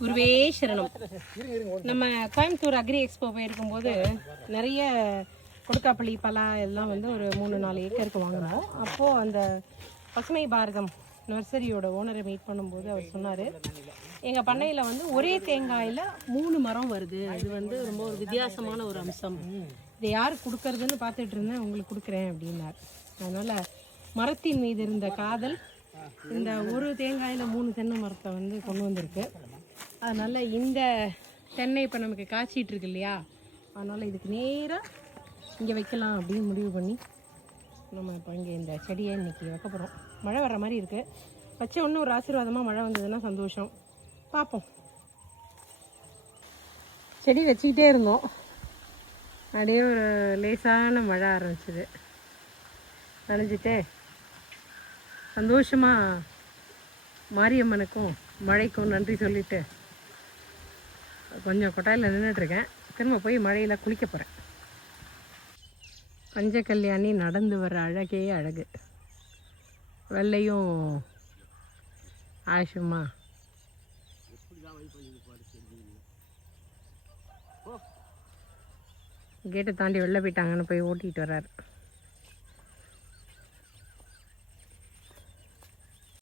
குருவே சரணம். நம்ம கோயம்புத்தூர் அக்ரி எக்ஸ்போ போயிருக்கும்போது நிறைய கொடுக்காப்பள்ளி பலா எல்லாம் வந்து ஒரு 3-4 ஏக்கருக்கு வாங்கினோம். அப்போது அந்த பசுமை பாரதம் நர்சரியோட ஓனரை மீட் பண்ணும்போது அவர் சொன்னார், எங்கள் பண்ணையில் வந்து ஒரே தேங்காயில் 3 மரம் வருது. இது வந்து ரொம்ப ஒரு வித்தியாசமான ஒரு அம்சம். இதை யார் கொடுக்கறதுன்னு பார்த்துட்டு இருந்தேன், உங்களுக்கு கொடுக்குறேன் அப்படின்னார். அதனால் மரத்தின் மீது இருந்த காதல் இந்த ஒரு தேங்காயில் 3 தென்னை மரத்தை வந்து கொண்டு வந்திருக்கு. அதனால் இந்த தென்னை இப்போ நமக்கு காய்ச்சிட்டு இருக்கு இல்லையா, அதனால் இதுக்கு நேராக இங்கே வைக்கலாம் அப்படின்னு முடிவு பண்ணி நம்ம இப்போ இங்கே இந்த செடியை இன்றைக்கி வைக்க போகிறோம். மழை வர்ற மாதிரி இருக்குது. வச்ச ஒன்று ஒரு ஆசீர்வாதமாக மழை வந்ததுன்னா சந்தோஷம். பார்ப்போம். செடி வச்சுக்கிட்டே இருந்தோம், அப்படியே ஒரு லேசான மழை ஆரம்பிச்சிது. நனைஞ்சிட்டே சந்தோஷமாக மாரியம்மனுக்கும் மழைக்கும் நன்றி சொல்லிவிட்டு கொஞ்சம் கொட்டாயில் நின்றுட்டுருக்கேன். திரும்ப போய் மழையில் குளிக்க போகிறேன். பஞ்ச கல்யாணி நடந்து வர அழகே அழகு. வெள்ளையும் ஆயுஷுமா கேட்டை தாண்டி வெளில போயிட்டாங்கன்னு போய் ஓட்டிகிட்டு வர்றாரு.